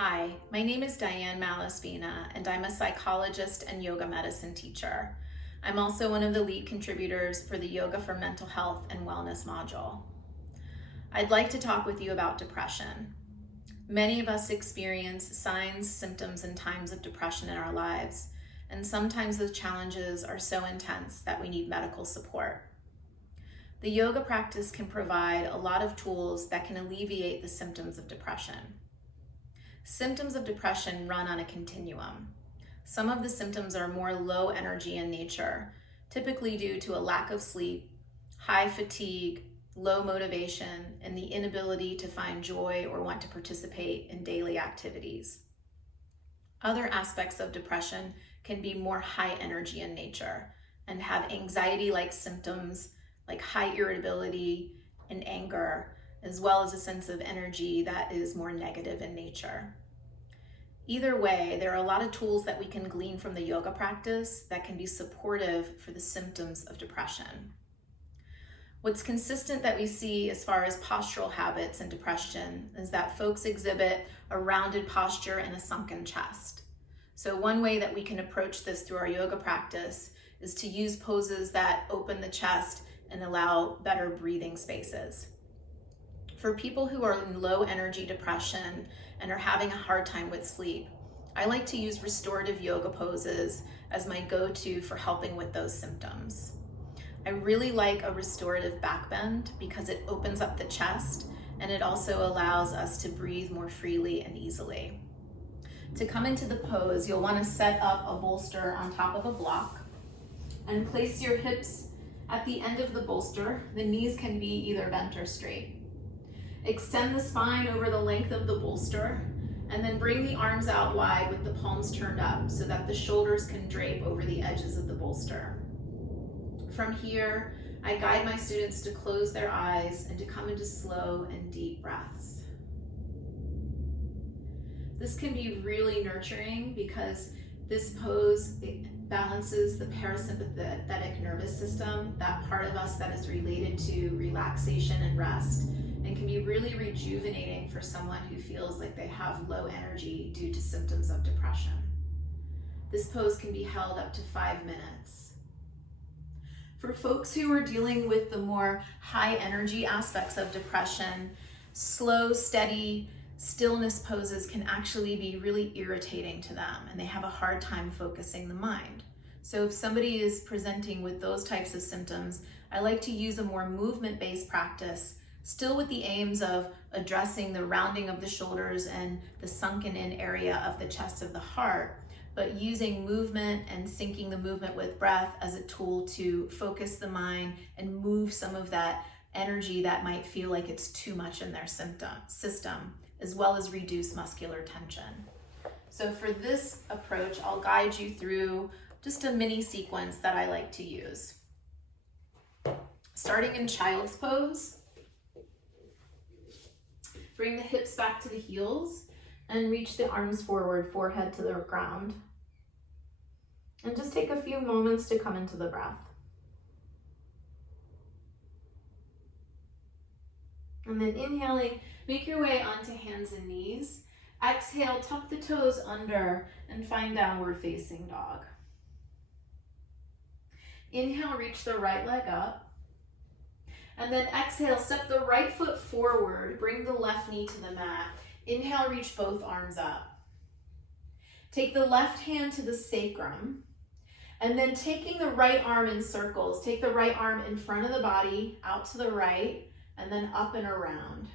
Hi, my name is Diane Malaspina, and I'm a psychologist and yoga medicine teacher. I'm also one of the lead contributors for the Yoga for Mental Health and Wellness module. I'd like to talk with you about depression. Many of us experience signs, symptoms, and times of depression in our lives, and sometimes those challenges are so intense that we need medical support. The yoga practice can provide a lot of tools that can alleviate the symptoms of depression. Symptoms of depression run on a continuum. Some of the symptoms are more low energy in nature, typically due to a lack of sleep, high fatigue, low motivation, and the inability to find joy or want to participate in daily activities. Other aspects of depression can be more high energy in nature and have anxiety-like symptoms like high irritability and anger, as well as a sense of energy that is more negative in nature. Either way, there are a lot of tools that we can glean from the yoga practice that can be supportive for the symptoms of depression. What's consistent that we see as far as postural habits in depression is that folks exhibit a rounded posture and a sunken chest. So one way that we can approach this through our yoga practice is to use poses that open the chest and allow better breathing spaces. For people who are in low energy depression and are having a hard time with sleep, I like to use restorative yoga poses as my go-to for helping with those symptoms. I really like a restorative back bend because it opens up the chest and it also allows us to breathe more freely and easily. To come into the pose, you'll want to set up a bolster on top of a block and place your hips at the end of the bolster. The knees can be either bent or straight. Extend the spine over the length of the bolster and then bring the arms out wide with the palms turned up so that the shoulders can drape over the edges of the bolster. From here, I guide my students to close their eyes and to come into slow and deep breaths. This can be really nurturing because this pose balances the parasympathetic nervous system, that part of us that is related to relaxation and rest, and can be really rejuvenating for someone who feels like they have low energy due to symptoms of depression. This pose can be held up to 5 minutes. For folks who are dealing with the more high energy aspects of depression, slow, steady, stillness poses can actually be really irritating to them and they have a hard time focusing the mind. So if somebody is presenting with those types of symptoms, I like to use a more movement-based practice, still with the aims of addressing the rounding of the shoulders and the sunken in area of the chest of the heart, but using movement and syncing the movement with breath as a tool to focus the mind and move some of that energy that might feel like it's too much in their system, as well as reduce muscular tension. So for this approach, I'll guide you through just a mini sequence that I like to use. Starting in child's pose, bring the hips back to the heels and reach the arms forward, forehead to the ground. And just take a few moments to come into the breath. And then inhaling, make your way onto hands and knees. Exhale, tuck the toes under and find downward facing dog. Inhale, reach the right leg up. And then exhale, step the right foot forward, bring the left knee to the mat. Inhale, reach both arms up. Take the left hand to the sacrum, and then taking the right arm in circles, take the right arm in front of the body, out to the right, and then up and around.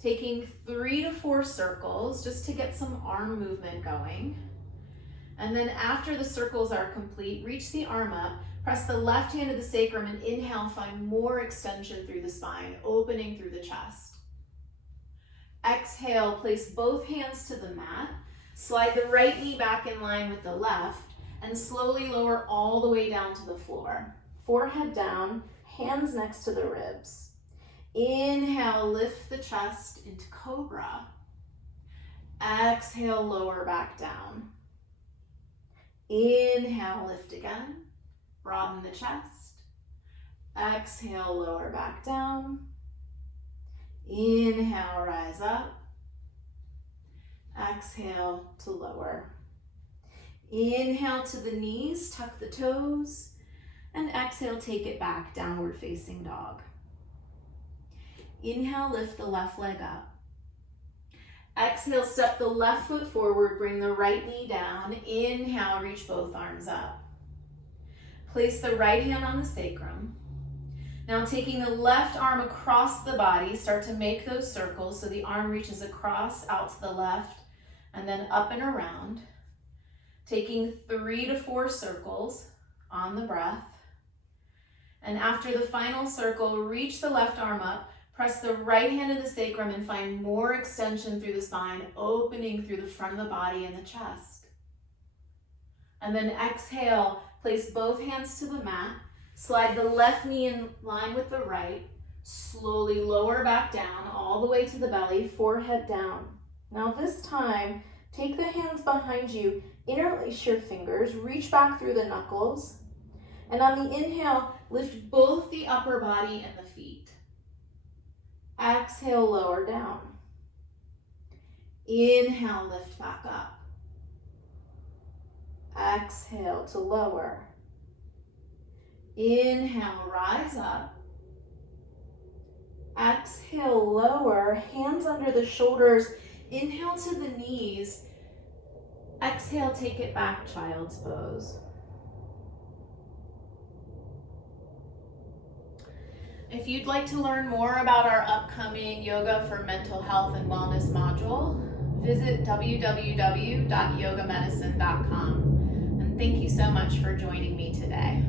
Taking 3 to 4 circles just to get some arm movement going. And then after the circles are complete, reach the arm up, press the left hand to the sacrum, and inhale, find more extension through the spine, opening through the chest. Exhale, place both hands to the mat, slide the right knee back in line with the left, and slowly lower all the way down to the floor. Forehead down, hands next to the ribs. Inhale, lift the chest into cobra. Exhale, lower back down. Inhale, lift again. Broaden the chest. Exhale, lower back down. Inhale, rise up. Exhale to lower. Inhale to the knees, tuck the toes, and exhale, take it back, downward facing dog. Inhale, lift the left leg up. Exhale, step the left foot forward, bring the right knee down. Inhale, reach both arms up. Place the right hand on the sacrum. Now taking the left arm across the body, start to make those circles so the arm reaches across out to the left and then up and around. Taking 3 to 4 circles on the breath. And after the final circle, reach the left arm up, press the right hand to the sacrum and find more extension through the spine, opening through the front of the body and the chest. And then exhale, place both hands to the mat, slide the left knee in line with the right, slowly lower back down all the way to the belly, forehead down. Now this time, take the hands behind you, interlace your fingers, reach back through the knuckles, and on the inhale, lift both the upper body and the feet. Exhale, lower down. Inhale, lift back up. Exhale to lower. Inhale, rise up. Exhale, lower, hands under the shoulders. Inhale to the knees. Exhale, take it back, child's pose. If you'd like to learn more about our upcoming Yoga for Mental Health and Wellness module, visit www.yogamedicine.com. And thank you so much for joining me today.